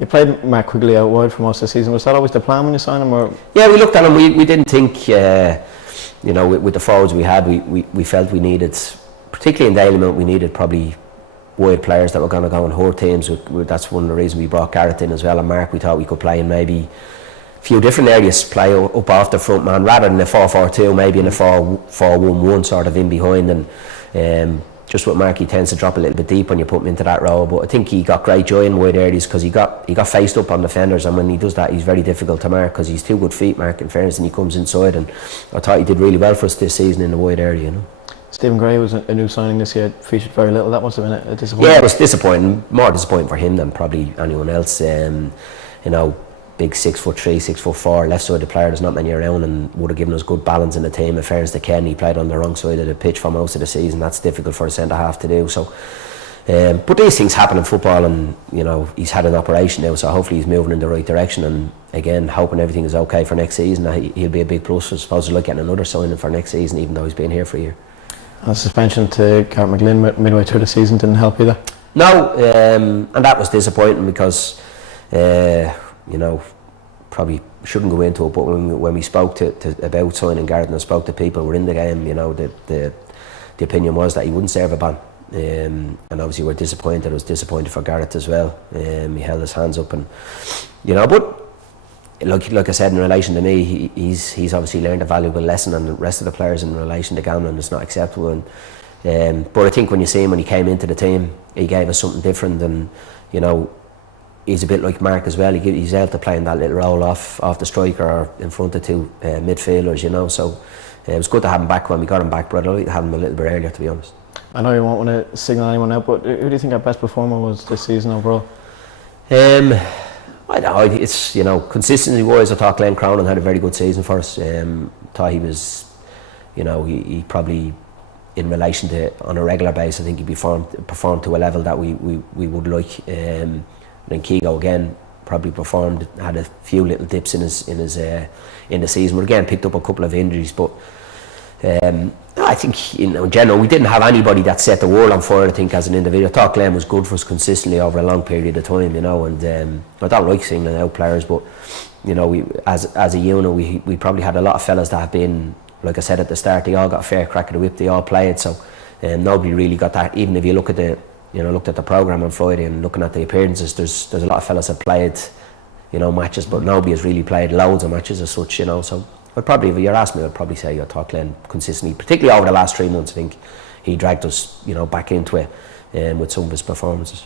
You played Mark Quigley out wide for most of the season. Was that always the plan when you signed him? Or? Yeah, we looked at him. We didn't think, with the forwards we had, we felt we needed, particularly in the element, we needed probably wide players that were going to go and hurt teams. That's one of the reasons we brought Garrett in as well. And Mark, we thought we could play in maybe a few different areas, play up off the front man, rather than a 4-4-2, maybe in a 4-4-1-1 sort of in behind. And just with Mark, he tends to drop a little bit deep when you put him into that role. But I think he got great joy in wide areas because he got faced up on defenders, and when he does that, he's very difficult to mark because he's 2 good feet, Mark, in fairness, and he comes inside. And I thought he did really well for us this season in the wide area. Stephen Gray was a new signing this year, featured very little. That must have been a disappointment. Yeah, it was disappointing, more disappointing for him than probably anyone else. Big 6'3", 6'4", left-sided player. There's not many around, and would have given us good balance in the team. In fairness to Ken, he played on the wrong side of the pitch for most of the season. That's difficult for a centre half to do. So, but these things happen in football, and he's had an operation now, so hopefully he's moving in the right direction. And again, hoping everything is okay for next season. He'll be a big plus. I suppose we'll look at another signing for next season, even though he's been here for a year. And suspension to Garrett McGlynn midway through the season didn't help either. No, and that was disappointing because. Probably shouldn't go into it, but when we spoke to about signing Garrett and spoke to people who were in the game, the opinion was that he wouldn't serve a ban, and obviously we're disappointed. I was disappointed for Garrett as well. He held his hands up, and but like I said, in relation to me, he's obviously learned a valuable lesson, and the rest of the players in relation to gambling is not acceptable. And but I think when you see him when he came into the team, he gave us something different, and he's a bit like Mark as well. He's able to play in that little role off the striker or in front of 2 midfielders, So it was good to have him back when we got him back, but I'd like to have him a little bit earlier, to be honest. I know you won't want to signal anyone out, but who do you think our best performer was this season overall? I don't know. It's consistency wise, I thought Glenn Cronin had a very good season for us. Thought he was, he probably, in relation to on a regular basis, I think he performed to a level that we would like. Then Keego again probably performed, had a few little dips in the season, but again picked up a couple of injuries. But I think in general we didn't have anybody that set the world on fire. I think as an individual, I thought Glenn was good for us consistently over a long period of time. And I don't like singling out players, but we as a unit we probably had a lot of fellas that have been, like I said at the start, they all got a fair crack at the whip. They all played, so nobody really got that. Even if you look at looked at the programme on Friday and looking at the appearances, there's a lot of fellas that played, matches, but nobody has really played loads of matches as such, So I'd probably, if you're asking me, I'd probably say I thought Glenn consistently, particularly over the last 3 months, I think he dragged us, back into it with some of his performances.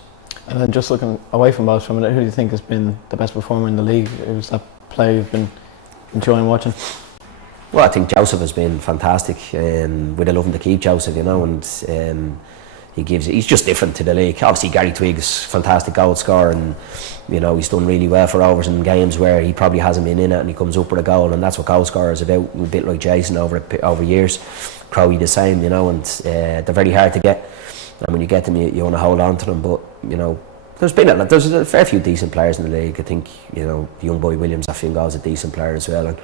And then just looking away from those for a minute, who do you think has been the best performer in the league? Who's that player you've been enjoying watching? Well, I think Joseph has been fantastic. We'd love him to keep Joseph, and he's just different to the league. Obviously Gary Twiggs, fantastic goal scorer, and he's done really well for overs in games where he probably hasn't been in it, and he comes up with a goal, and that's what goal scorer is about. A bit like Jason over years. Crowley the same, and they're very hard to get, and when you get them you want to hold on to them. But there's a fair few decent players in the league. I think the young boy Williams, I think, is a decent player as well. And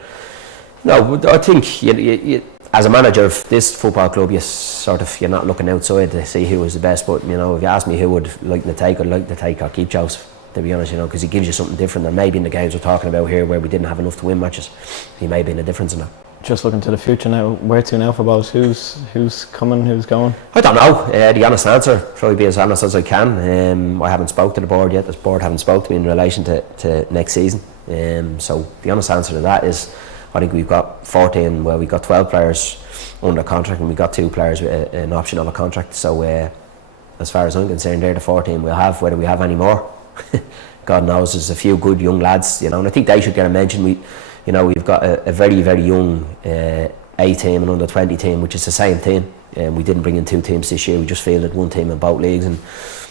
I think you as a manager of this football club, you're not looking outside to see who was the best. But if you ask me who would like to take, I'd like to take or keep Joseph, to be honest. Because he gives you something different. And maybe in the games we're talking about here, where we didn't have enough to win matches, he may be in a difference in that. Just looking to the future now, where to now for Bows? Who's coming? Who's going? I don't know. The honest answer, try to be as honest as I can. I haven't spoke to the board yet. The board haven't spoke to me in relation to next season. So the honest answer to that is, I think we've got 14. Well, we've got 12 players under contract, and we've got 2 players with an option of a contract. So as far as I'm concerned, they're the 14 we'll have. Whether we have any more, God knows. There's a few good young lads, and I think they should get a mention. We've got a very, very young A team and under 20 team, which is the same team. We didn't bring in 2 teams this year. We just fielded 1 team in both leagues, and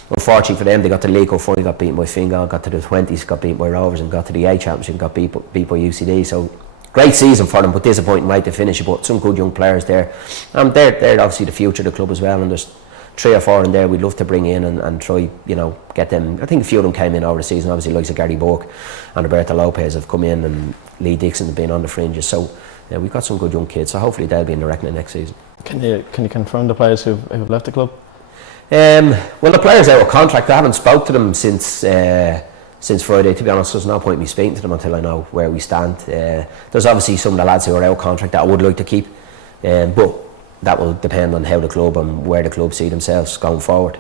unfortunately for them, they got to the league cup final, got beaten by Fingal, got to the 20s, got beaten by Rovers, and got to the A championship, got beat by UCD. So great season for them, but disappointing way to finish it. But some good young players there, and they're obviously the future of the club as well. And there's 3 or 4 in there we'd love to bring in and try, get them. I think a few of them came in over the season. Obviously, like Gary Burke and Roberto Lopez have come in, and Lee Dixon have been on the fringes. So we've got some good young kids. So hopefully they'll be in the reckoning next season. Can you confirm the players who've left the club? Well, the players out of contract, I haven't spoke to them since since Friday, to be honest. There's no point in me speaking to them until I know where we stand. There's obviously some of the lads who are out of contract that I would like to keep, but that will depend on how the club and where the club see themselves going forward.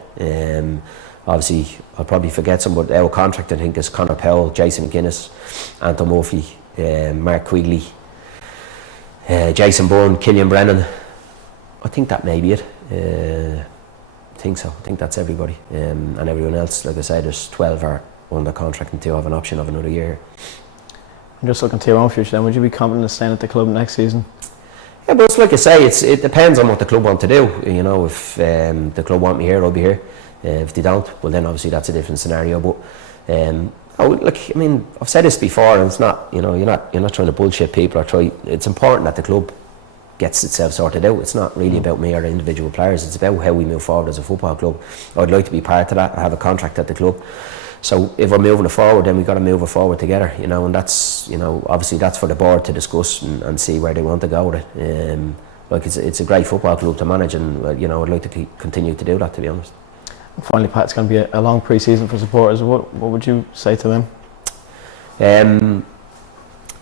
Obviously, I'll probably forget some, but out of contract I think is Conor Powell, Jason McGuinness, Anton Murphy, Mark Quigley, Jason Byrne, Killian Brennan. I think that may be it. I think so. I think that's everybody. And everyone else, like I said, there's 12 are under contract and 2 have an option of another year. I'm just looking to your own future then. Would you be confident of staying at the club next season? Yeah, but it's like I say, it depends on what the club want to do. You know, if the club want me here, I'll be here. If they don't, well then obviously that's a different scenario. But I mean, I've said this before, and it's not, you know, you're not trying to bullshit people or try. It's important that the club gets itself sorted out. It's not really about me or the individual players. It's about how we move forward as a football club. I'd like to be part of that. I have a contract at the club. So if we're moving it forward, then we've got to move it forward together, you know, and that's, you know, obviously that's for the board to discuss and see where they want to go with it. Like it's a great football club to manage, and you know, I'd like to continue to do that, to be honest. And finally, Pat, it's going to be a long pre-season for supporters. What would you say to them?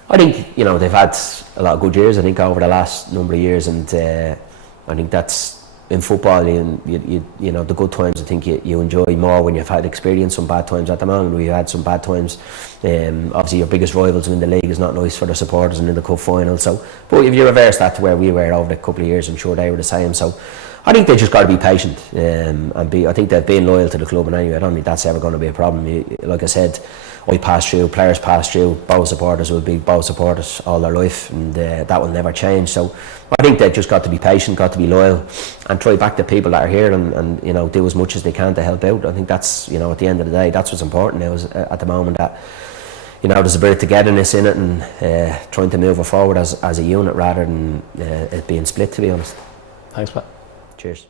I think, you know, they've had a lot of good years, I think, over the last number of years, and I think that's in football, you know, the good times I think you enjoy more when you've had experience some bad times. At the moment we've had some bad times. Obviously your biggest rivals in the league is not nice for the supporters, and in the cup final. So, but if you reverse that to where we were over the couple of years, I'm sure they were the same. So I think they just got to be patient and be. I think they've been loyal to the club, and anyway, I don't think that's ever going to be a problem. Like I said, I passed through, players passed through, both supporters will be both supporters all their life, and that will never change. So I think they've just got to be patient, got to be loyal, and try back the people that are here, and you know, do as much as they can to help out. I think that's, you know, at the end of the day, that's what's important now is, at the moment, that, you know, there's a bit of togetherness in it, and trying to move it forward as a unit rather than it being split, to be honest. Thanks, Pat. Cheers.